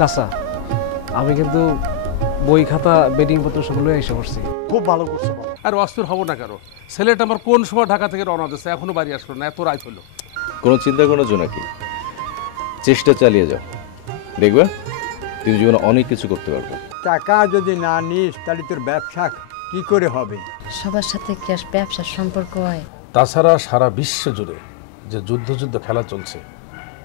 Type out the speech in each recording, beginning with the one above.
চাচা, আমি কিন্তু বই খাতা বেডিং পত্র সবগুলো এসে করছি। খুব ভালো করছো বাবা। আর অস্থির হব না কেন? ছেলেটা আমার কোন সময় ঢাকা থেকে রওনা দিচ্ছে, এখনো বাড়ি আসলো না, এত রাত হলো। কোনো চিন্তা করো না নাকি, চেষ্টা চালিয়ে যাও, দেখবে তুমি জীবনে অনেক কিছু করতে পারবে। টাকা যদি না নিস তাহলে তোর ব্যবসা কি করে হবে? সবার সাথে কি আর ব্যবসার সম্পর্ক হয়? তাছাড়া সারা বিশ্ব জুড়ে যে যুদ্ধ খেলা চলছে,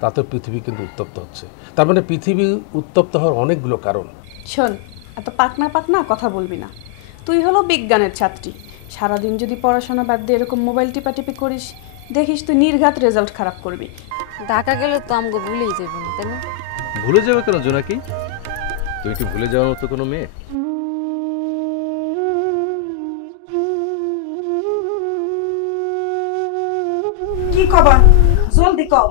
তাতে পৃথিবী কিন্তু উত্তপ্ত হচ্ছে। তার মানে পৃথিবী উত্তপ্ত হওয়ার অনেকগুলো কারণ। শোন, এত পাকনা পাকনা কথা বলবি না। তুই হলো বিজ্ঞানের ছাত্রী, সারাদিন যদি পড়াশোনা বাদ দিয়ে এরকম মোবাইল টিপাটিপি করিস, দেখিস তুই নির্ঘাত রেজাল্ট খারাপ করবি। ঢাকা গেলে তো আমাকে ভুলেই যাবেন, তাই না? ভুলে যাবে কেন জোনাকি? তুমি কি ভুলে যাওয়ার মতো কোনো মেয়ে? কি খবর? জলদি কও।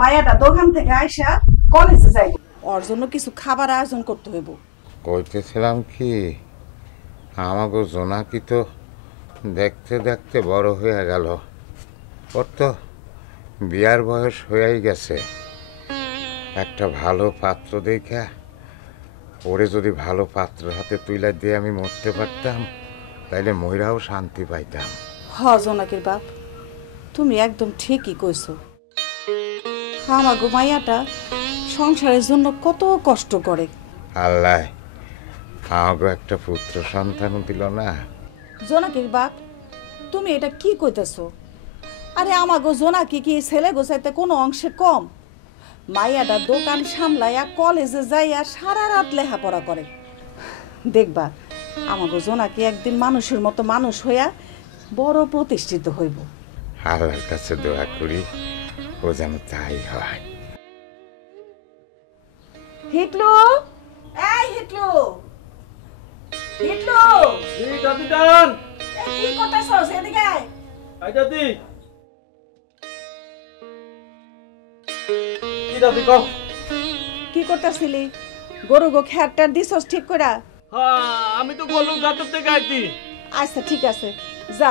মায়াটা দোকান থেকে আইসা কলেজে যাইব, ওর জন্য কিছু খাবার আয়োজন করতে হইব। কইতেছিলাম কি, আমাকে জোনাকি তো দেখতে দেখতে বড় হয়ে গেল, ওর তো বিয়ার বয়স হয়েই গেছে। একটা ভালো পাত্র দেখা ওরে যদি ভালো পাত্র হাতে তুইলা দিয়ে আমি মরতে পারতাম, তাইলে মহিলাও শান্তি পাইতাম। হ জোনাকির বাপ, তুমি একদম ঠিকই কইছো। আমাগো মায়াটা সংসারের জন্য কত কষ্ট করে। আল্লাহ আমাকে একটা পুত্র সন্তান দিল না। জোনাকির বাপ, তুমি এটা কি কইতেছো? আরে আমাগো জোনাকি কি ছেলে গোছাইতে কোনো অংশে কম? মাইয়াটা দোকান সামলাইয়া কলেজে যাইয়া সারা রাত লেখাপড়া করে। দেখবা আমাগো জোনাকি একদিন মানুষের মতো মানুষ হইয়া বড় প্রতিষ্ঠিত হইব। আল্লাহর কাছে দোয়া করি ও যেন তাই হয়। হিটলু, এই হিটলু, হিটলু, এই কি করতেছস? এদিকে আয়। কি করতেছিলি? গরু গো খেয়ারটার দিছস ঠিক কইরা? আমি তো বললাম গাতর থেকে আইতি। আচ্ছা ঠিক আছে, যা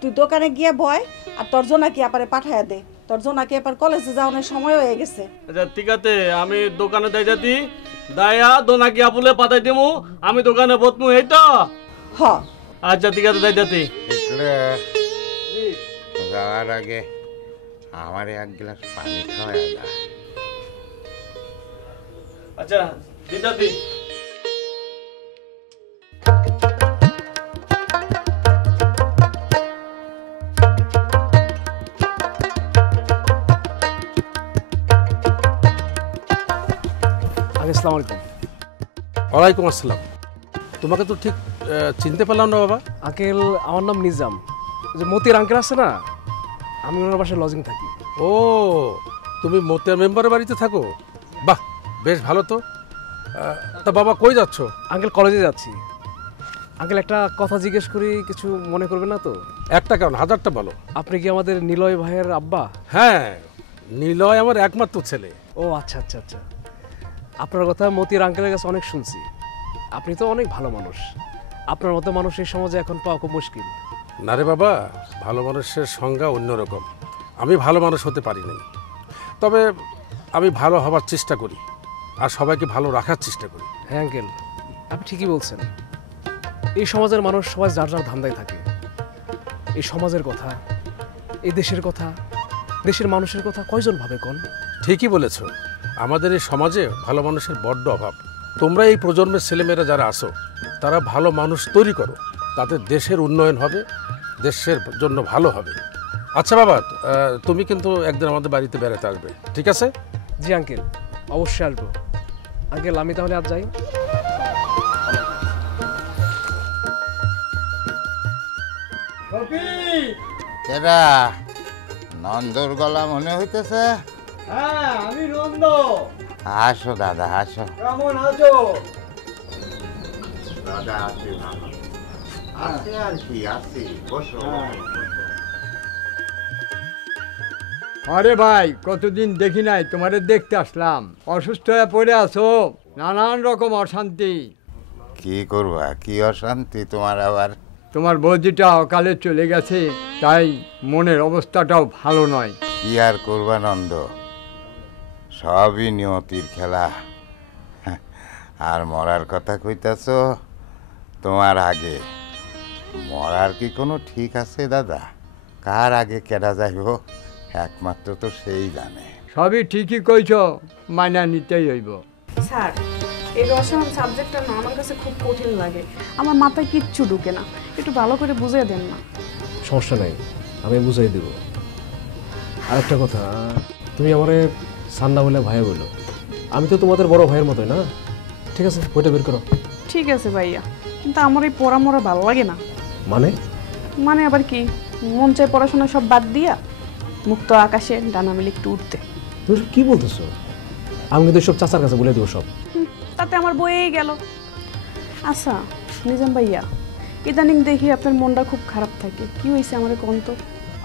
তুই দোকানে গিয়ে বয়, আর তোর জোনাকি আপারে পাঠায়া দে। তোর জোনাকি আপার কলেজে যাওয়ার সময় হয়ে গেছে। আচ্ছা ঠিক আছে, আমি দোকানে যাই যাতি, দায়া দোনাকি আপুলে পাঠাই দেবো, আমি দোকানে বতমু, এই তো? হ। আচ্ছা ঠিক আছে, যাই যাতি। যাওয়ার আগে আমার এক গ্লাস পানি খাওয়াই দা। আচ্ছা ঠিক যাতি। আসসালামু আলাইকুম। ওয়ালাইকুম আসসালাম। তোমাকে তো ঠিক চিনতে পারলাম না বাবা। আঙ্কেল, আমার নাম নিজাম। যে মতির আঙ্কেল আছে না, আমি ওনার বাসায় লজিং থাকি। ও, তুমি মতিয়ার মেম্বারের বাড়িতে থাকো? বাহ, বেশ ভালো তো। তা বাবা কই যাচ্ছ? আঙ্কেল কলেজে যাচ্ছি। আঙ্কেল একটা কথা জিজ্ঞেস করি, কিছু মনে করবে না তো? একটা কেন, হাজারটা বলো। আপনি কি আমাদের নিলয় ভাইয়ের আব্বা? হ্যাঁ, নিলয় আমার একমাত্র ছেলে। ও আচ্ছা আচ্ছা আচ্ছা। আপনার কথা মতির আঙ্কেলের কাছে অনেক শুনছি। আপনি তো অনেক ভালো মানুষ। আপনার মতো মানুষ এই সমাজে এখন পাওয়া খুব মুশকিল। না রে বাবা, ভালো মানুষের সংজ্ঞা অন্যরকম। আমি ভালো মানুষ হতে পারিনি, তবে আমি ভালো হবার চেষ্টা করি আর সবাইকে ভালো রাখার চেষ্টা করি। হ্যাঁ আঙ্কেল, আপনি ঠিকই বলছেন। এই সমাজের মানুষ সবাই যার যার ধান্দায় থাকে। এই সমাজের কথা, এই দেশের কথা, দেশের মানুষের কথা কয়জন ভাবে কোন? ঠিকই বলেছ, আমাদের এই সমাজে ভালো মানুষের বড্ড অভাব। তোমরা এই প্রজন্মের ছেলেমেয়েরা যারা আসো, তারা ভালো মানুষ তৈরি করো, তাতে দেশের উন্নয়ন হবে, দেশের জন্য ভালো হবে। আচ্ছা বাবা, তুমি কিন্তু একদিন আমাদের বাড়িতে বেড়াতে আসবে, ঠিক আছে? জি আঙ্কেল, অবশ্যই আসবো। আঙ্কেল আমি তাহলে আজ যাই। কেডা নন্দর গলা মনে হইতেছে? হ্যাঁ আমি নন্দ। আসো দাদা, আসো। কেমন আছো? দাদা আসি, ভালো আছে আর কি, আসি, বসো। আরে ভাই, কতদিন দেখি নাই, তোমারে দেখতে আসলাম। অসুস্থ হয়ে পড়ে আছো, নানান রকম অশান্তি। কি করবা, কি অশান্তি তোমার আবার? তোমার বৌদিটা অকালে চলে গেছে, তাই মনের অবস্থাটাও ভালো নয়। কি আর করবা নন্দ, সবই নিয়তির খেলা। আর মরার কথা কইতাছ তোমার আগে। মরার কি কোনো ঠিক আছে দাদা? কার আগে কেডা যাইব একমাত্র তো সেই জানে। সবই ঠিকই কইছ, মাইনা নিতেই হইব। স্যার, এই রসায়ন সাবজেক্টটা না আমার কাছে খুব কঠিন লাগে, আমার মাথায় কিচ্ছু ঢুকে না, একটু ভালো করে বুঝিয়ে দেন না। সমস্যা নাই, আমি বুঝাই দেব। আরেকটা কথা, তুমি আমারে সান্না বলে ভাই বলো, আমি তো তোমাদের বড় ভাইয়ের মতোই না। ঠিক আছে, বইটা বের করো। ঠিক আছে ভাইয়া, কিন্তু আমার এই পড়া মরা ভালো লাগে না। মানে আবার কি, মন চায় পড়াশোনা সব বাদ দিয়া মুক্ত আকাশে ডানা মেলে একটু উঠতে। তুমি কি বলতেছো? আমি কিন্তু সব চাচার কাছে বলে দেবো সব। তাতে আমার বইয়েই গেল। আচ্ছা নিজাম ভাইয়া, ইদানিং দেখি আপনার মনটা খুব খারাপ থাকে, কি হয়েছে আমার কোন তো?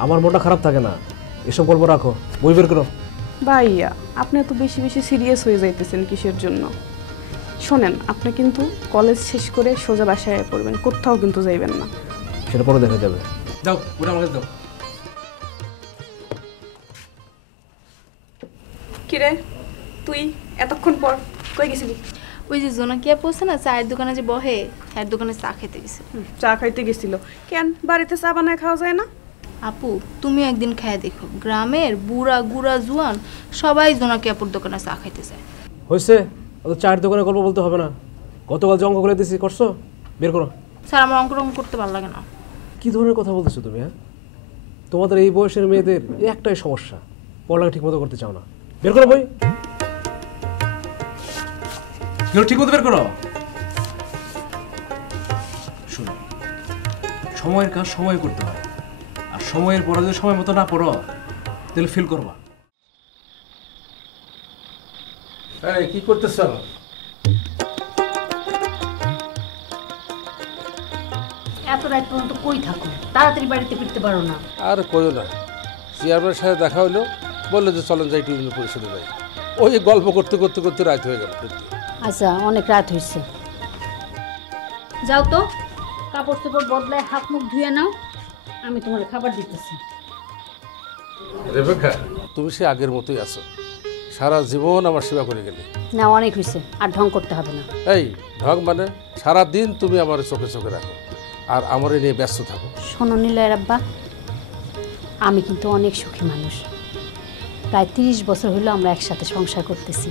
আমার মনটা খারাপ থাকে না, এসব গল্প রাখো, বই বের করো। ভাইয়া, আপনি এত বেশি বেশি সিরিয়াস হয়ে যাইতেছেন কিসের জন্য? শোনেন, আপনি কিন্তু কলেজ শেষ করে সোজা বাসায় পড়বেন, কোথাও কিন্তু যাইবেন না। সেটা পরে দেখা যাবে। দাও, ওটা আমাকে দাও। কিরে তুই এতক্ষণ পর কই গেছিলি? ওই যে জোনাকিয়া পৌঁছে না চায়ের দোকানে যে বহে, চায়ের দোকানে চা খেতে গেছে। চা খাইতে গেছিল কেন? বাড়িতে চা বানায় খাওয়া যায় না? আপু তুমি একদিন খেয়ে দেখো, গ্রামের বুড়া গুড়া জুয়ান সবাই জোনাকিয়াপুর দোকানে চা খাইতে যায়। হয়েছে, অত চায়ের দোকানে গল্প বলতে হবে না। গতকাল যে অঙ্ক করে দিয়েছি, করছো? বের করো। স্যার আমার অঙ্ক করতে ভালো লাগে না। কি ধরনের কথা বলতেছো তুমি? হ্যাঁ, তোমাদের এই বয়সের মেয়েদের একটাই সমস্যা, পড়ালেখা ঠিক মতো করতে চাও না। বের করো বই, ঠিক মতো বের করো। শুনো, সময়ের কাজ সময় করতে হয়, আর সময়ের পরে যদি সময় মতো না পড়ো তাহলে ফিল করবা। কি করতেছ? এত রাত পর্যন্ত কই থাকো? তাড়াতাড়ি বাড়িতে ফিরতে পারো না? আর কইও না, চেয়ারম্যানের সাথে দেখা হইলো, বললো যে চলেন যাই টিউশন পরিষদে যাই। ওই গল্প করতে করতে করতে রাত হয়ে গেল। আচ্ছা, অনেক রাত হয়েছে, যাও তো কাপড় চোপড় বদলায় হাত মুখ ধুয়ে নাও, আমি তোমার খাবার দিতেছি। রেবেকা, তুমি সে আগের মতোই আছো, সারা জীবন আমার সেবা করে গেলে। না, অনেক হয়েছে, আর ঢং করতে হবে না। এই ঢং মানে সারা দিন তুমি আমার চোখে চোখে রাখো আর আমার নিয়ে ব্যস্ত থাকো। শোনো নিলয়ের আব্বা, আমি কিন্তু অনেক সুখী মানুষ। প্রায় 30 বছর হলো আমরা একসাথে সংসার করতেছি।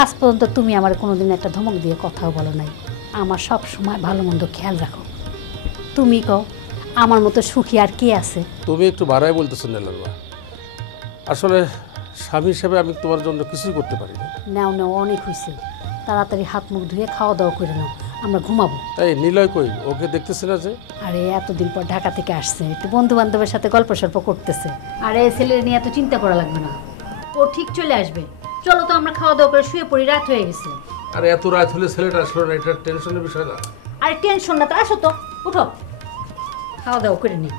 আজ পর্যন্ত তুমি আমার কোনোদিন একটা ধমক দিয়ে কথাও বলো নাই। আমার সব সময় ভালো মন্দ খেয়াল রাখো। তুমি কও, আমার মতো সুখী আর কে আছে? তুমি একটু বাড়াই বলতেছো নেলালবা, আসলে স্বামী হিসেবে আমি তোমার জন্য কিছুই করতে পারি না। নাও নাও, অনেক হয়েছে, তাড়াতাড়ি হাত মুখ ধুয়ে খাওয়া দাওয়া করে নাও, আমরা ঘুমাবো। এই নিলয় কই? ওকে দেখতেছি না যে। আরে এতদিন পর ঢাকা থেকে আসছে, একটু বন্ধু বান্ধবের সাথে গল্প সল্প করতেছে। আরে ছেলের নিয়ে এত চিন্তা করা লাগবে না, ও ঠিক চলে আসবে। চলো তো আমরা খাওয়া দাওয়া করে শুয়ে পড়ি, রাত হয়ে গেছে। আরে এত রাত হলে ছেলেটা আসলো না, এটা টেনশনের বিষয় না। আরে টেনশন না তো, আসো তো, উঠো, খাওয়া দাওয়া করে নি।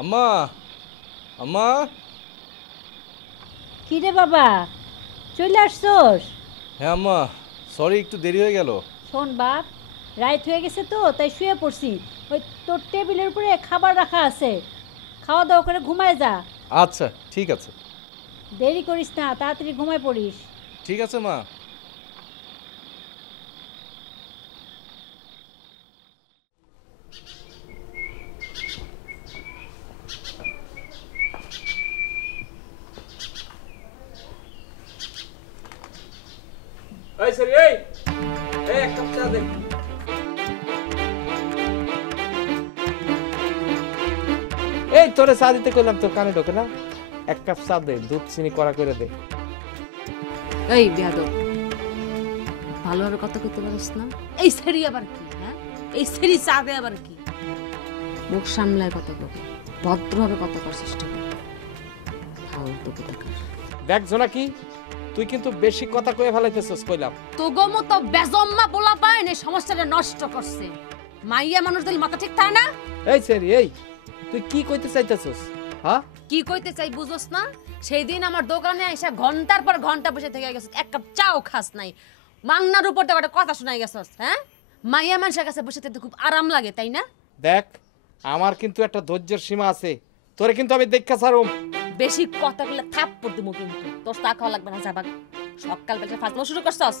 আম্মা, আম্মা। কি রে বাবা, চলে আসছোস? হ্যাঁ আম্মা, সরি একটু দেরি হয়ে গেল। শোন বাপ, রাত হয়ে গেছে তো, তাই শুয়ে পড়ছি। ওই তোর টেবিলের উপরে খাবার রাখা আছে, খাওয়া দাওয়া করে ঘুমায় যা। আচ্ছা ঠিক আছে। দেরি করিস না, তাড়াতাড়ি ঘুমায় পড়িস। ঠিক আছে মা। এই সরি, এই এক কাপ চা দে। তোরে চা দিতে কইলাম তোর কানে ঢোকে না? এক কাপ চা দে, দুধ চিনি কড়া করে দে। এই বেয়াদব, ভালোভাবে কথা কইতে পারিস না? এই সেরি আবার কি? হ্যাঁ, এই সেরি চা দে আবার কি? মুখ সামলায় কথা বল, ভদ্রভাবে কথা করার চেষ্টা কর। ফালতু কোথাকার। দেখ জোনাকি, তুই কিন্তু বেশি কথা কয়ে ফেলাইতেছস কইলাম। তোগো মতো বেজম্মা পোলা পায় না সমস্যাটা নষ্ট করছে। মাইয়া মানুষ দিল মাথা ঠিক থাকে না? এই সেরি, এই তুই কি কইতে চাইতেছস? হ্যাঁ, কি কইতে চাই বুঝোস না? সেই দিন আমার দোকানে আইসা ঘন্টার পর ঘন্টা বসে থেকে গেছিস, এক কাপ চাও খাস নাই, মাংনার উপর তো একটা কথা শোনাই গেছস। হ্যাঁ, মাইয়া মানুষের কাছে বসে থাকতে খুব আরাম লাগে, তাই না? দেখ আমার কিন্তু একটা ধৈর্যের সীমা আছে, তোরে কিন্তু আমি দেখা ছাড়ুম। বেশি কথা বললে থাপ্পড় দিমু কিন্তু। তোর চা খাওয়া লাগবে না, যাবা। সকাল বেলা ফাজলামো শুরু করছস,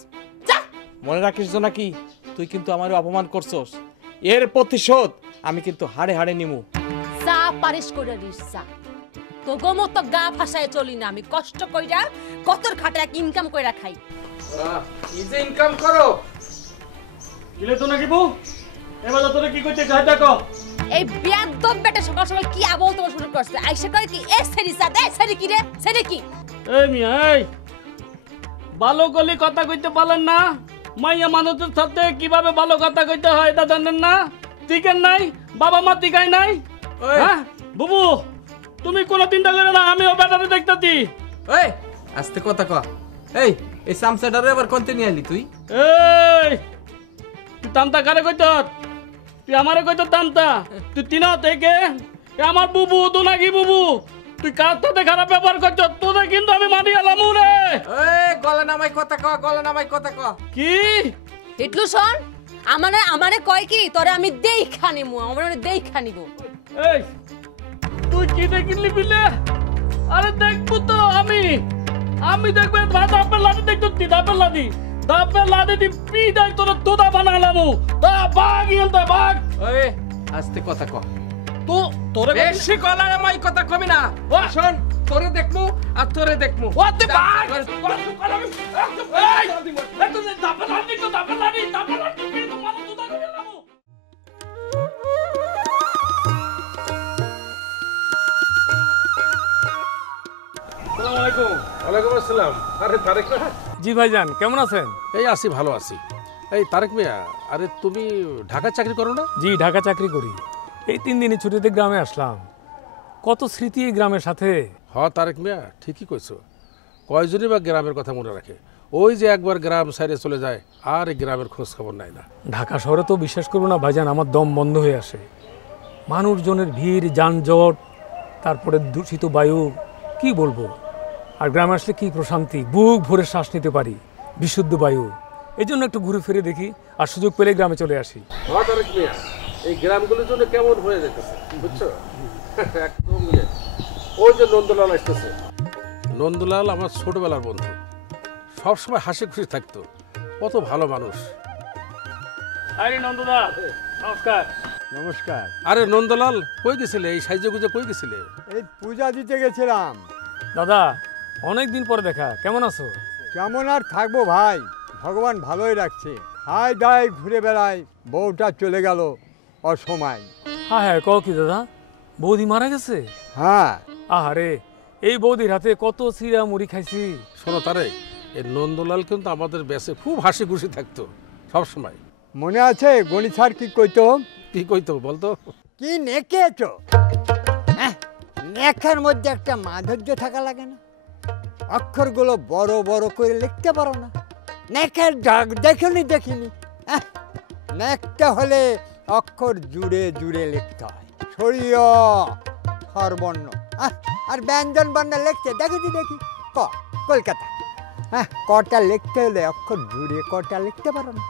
যা। মনে রাখিস জোনাকি, তুই কিন্তু আমারে অপমান করছস, এর প্রতিশোধ আমি কিন্তু হাড়ে হাড়ে নিমু। চা পারিস করে দিস চা। তোগো মতো গা ফাঁসায় চলি না আমি, কষ্ট কইরা কতর খাটে এক ইনকাম কইরা খাই। কি যে ইনকাম করো? কিলে তো নাকি বউ, এবার তোরে কি করতে চাই দেখো। এই বেয়াদব বেটা সকাল সকাল কি আবল তোমার শুরু করছে? আইসা কয় কি এ সেরি চা দে, সেরি কি রে, সেরি কি? এই মিয়া, এই ভালো গলি কথা কইতে পারেন না? মাইয়া মানুষের সাথে কিভাবে ভালো কথা কইতে হয় এটা জানেন না? টিকেন নাই, বাবা মা টিকাই নাই। হ্যাঁ বুবু, তুমি কোনো চিন্তা করে না, আমিও বেটারে দেখতেছি। এই আস্তে কথা কয়। এই এই সামসাডারে আবার কোনতে নিয়ে আইলি তুই? এই তুই তামতা কারে কইত? তুই আমারে কইত তামতা? তুই তিন থেকে আমার বুবু তো নাকি বুবু, তুই কার সাথে খারাপ ব্যবহার করছ? তোদের কিন্তু আমি মারি এলাম রে। এই গলা নামাই কথা কয়, গলা নামাই কথা কয়। কি হিটলু শোন, আমারে কয় কি তোরে আমি দেইখা নিমু, আমারে দেইখা নিব। এই তুই কি দেখিলি বিলে? আরে দেখবো তো আমি দেখবো দাপের লাদি দেখতে, দাপের লাদি দি পিদাই তোর তোদা বানালামু। দা বাগ ইলতা বাগ। ওই আস্তে কথা কয়। তো তোরে বেশি গলা নামাই কথা কবি না। শোন, তোরে দেখমু আর তোরে দেখমু। ও তে বাগ এই তুই দাপের লাদি তো দাপের লাদি তো মানো তোদা করে লামু। আসসালামু আলাইকুম। ওয়ালাইকুম আসসালাম। আরে তারেক না? জি ভাইজান, কেমন আছেন? এই আছি, ভালো আছি। এই তারেক মিয়া, আরে তুমি ঢাকায় চাকরি করো না? জি, ঢাকা চাকরি করি। এই 3 দিনের ছুটিতে গ্রামে আসলাম। কত স্মৃতি এই গ্রামের সাথে। হ তারেক মিয়া, ঠিকই কইছো। কয়জনই বা গ্রামের কথা মনে রাখে? ওই যে একবার গ্রাম সাইডে চলে যায় আর এই গ্রামের খোঁজ খবর নাই না। ঢাকা শহরে তো বিশ্বাস করবো না ভাইজান, আমার দম বন্ধ হয়ে আসে। মানুষজনের ভিড়, যানজট, তারপরে দূষিত বায়ু, কি বলবো। আর গ্রামে আসলে কি প্রশান্তি, বুক ভরে শ্বাস নিতে পারি, বিশুদ্ধ বায়ু। এই জন্য একটু ঘুরে ফিরে দেখি, আর সুযোগ পেলে গ্রামে চলে আসি। হ্যাঁ তারেক মিয়া, এই গ্রামগুলোর জন্য কেমন হয়ে যেতেছে বুঝছো? একদম ওই যে নন্দলাল আসতেছে। নন্দলাল আমার ছোটবেলার বন্ধু, সবসময় হাসি খুশি থাকতো, কত ভালো মানুষ। আরে নন্দদা, নমস্কার। নমস্কার। আরে নন্দলাল, কই গেছিলে? এই সাইজে গুজে কই গেছিলে? এই পূজা দিতে গেছিলাম। দাদা, অনেক দিন পরে দেখা, কেমন আছো? কেমন আর থাকবো ভাই, ভগবান ভালোই রাখছে। খাই দাই ঘুরে বেড়াই, বউটা চলে গেল অসময়। হ্যাঁ হ্যাঁ, কও কি দাদা, বৌদি মারা গেছে? হ্যাঁ। আহারে, এই বৌদির হাতে কত চিরা মুড়ি খাইছি। শোনো তারেক, এই নন্দলাল কিন্তু আমাদের বেশে খুব হাসি খুশি থাকতো সবসময়। মনে আছে গণিত স্যার কি কইতো? কি কইতো বলতো? কি নেকেছো? নেখার মধ্যে একটা মাধুর্য থাকা লাগে না? অক্ষরগুলো বড় বড় করে লিখতে পারো না? নেকের দাগ দেখিনি। নেকটা হলে অক্ষর জুড়ে জুড়ে লিখতে হয়, সরিয় স্বরবর্ণ আর ব্যঞ্জন বর্ণ লিখতে দেখি কলকাতা। কটা লিখতে হলে অক্ষর জুড়ে কটা লিখতে পারো না?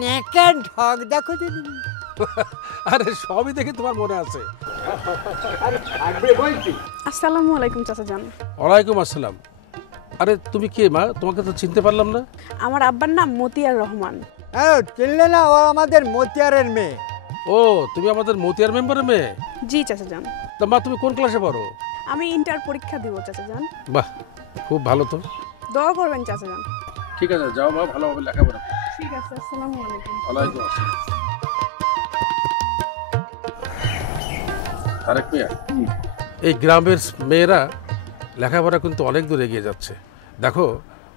নেকের ঢক দেখো দিদি। আরে সবই দেখি তোমার মনে আছে। আসসালামু আলাইকুম চাচা জান। ওয়ালাইকুম আসসালাম। আরে তুমি কে মা? তোমাকে তো চিনতে পারলাম না। আমার আব্বার নাম মতিয়ার রহমান। চিনলে না? ও আমাদের মতিয়ারের মেয়ে। ও, তুমি আমাদের মতিয়ার মেম্বারের মেয়ে? জি চাচা জান। তা মা, তুমি কোন ক্লাসে পড়ো? আমি ইন্টার পরীক্ষা দিব চাচা জান। বাহ, খুব ভালো তো। দোয়া করবেন চাচা জান। ঠিক আছে, যাও মা, ভালোভাবে লেখাপড়া। ঠিক আছে, আসসালামু আলাইকুম। ওয়ালাইকুম আসসালাম। তারেক মিয়া, এই গ্রামের মেয়েরা লেখাপড়া কিন্তু অনেক দূর এগিয়ে যাচ্ছে। দেখো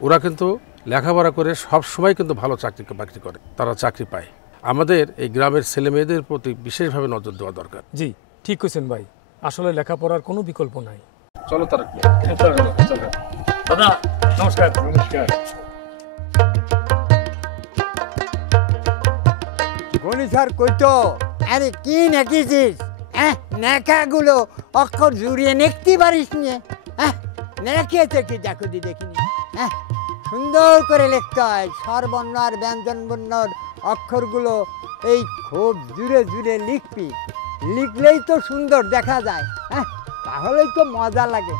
ওরা কিন্তু লেখাপড়া করে সব সময় কিন্তু ভালো চাকরি বাকরি করে, তারা চাকরি পায়। আমাদের এই গ্রামের ছেলে মেয়েদের প্রতি বিশেষভাবে নজর দেওয়া দরকার। জি ঠিক কইছেন ভাই, আসলে লেখাপড়ার কোনো বিকল্প নাই। চলো তারেক মিয়া। দাদা নমস্কার। নমস্কার। গণি স্যার কইতো, আরে কি নেকিছিস? নেকাগুলো অক্ষর জুড়িয়ে নেকতে পারিস নিয়ে? নেকেছে কি দেখো দি দেখিনি। সুন্দর করে লিখতে হয়, স্বরবর্ণ আর ব্যঞ্জন বর্ণর অক্ষরগুলো এই খুব জুড়ে জুড়ে লিখবি, লিখলেই তো সুন্দর দেখা যায়। তাহলেই তো মজা লাগে।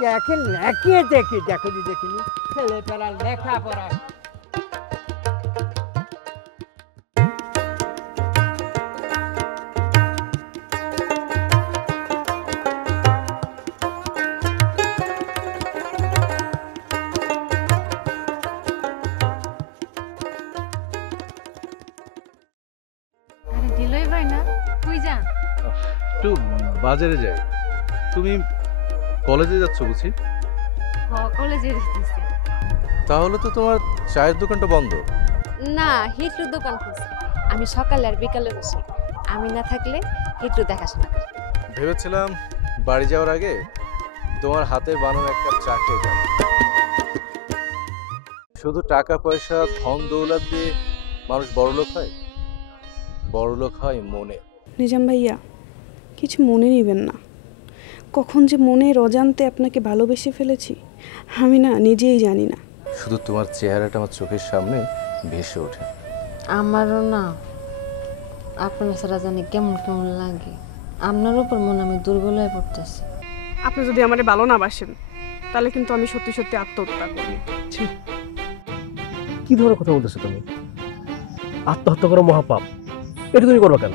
দেখে নেকিয়েছে কি দেখো দি দেখিনি, ছেলে পেলার লেখাপড়া। একটু বাজারে যাই। তুমি কলেজে যাচ্ছ বুঝি? কলেজে যেতেছি। তাহলে তো তোমার চায়ের দোকানটা বন্ধ। না, হিটলুর দোকান খুলছে। আমি সকালে আর বিকালে বসি, আমি না থাকলে হিটলু দেখাশোনা করে। ভেবেছিলাম বাড়ি যাওয়ার আগে তোমার হাতে বানানো এক কাপ চা খেয়ে যাব। শুধু টাকা পয়সা ধন দৌলত দিয়ে মানুষ বড়লোক হয়? বড়লোক হয় মনে। নিজাম ভাইয়া, কিছু মনে নেবেন না। কখন যে মনের অজান্তে আপনাকে ভালোবেসে ফেলেছি আমি না নিজেই জানি না। শুধু তোমার চেহারাটা আমার চোখের সামনে ভেসে ওঠে। আমারও না আপনার ছাড়া জানি কেমন কেমন লাগে। আপনার উপর মনে আমি দুর্বল হয়ে পড়তেছি। আপনি যদি আমারে ভালো না বাসেন তাহলে কিন্তু আমি সত্যি সত্যি আত্মহত্যা করব। কি ধরনের কথা বলতেছো তুমি? আত্মহত্যা করা মহাপাপ, এটা তুমি করবা কেন?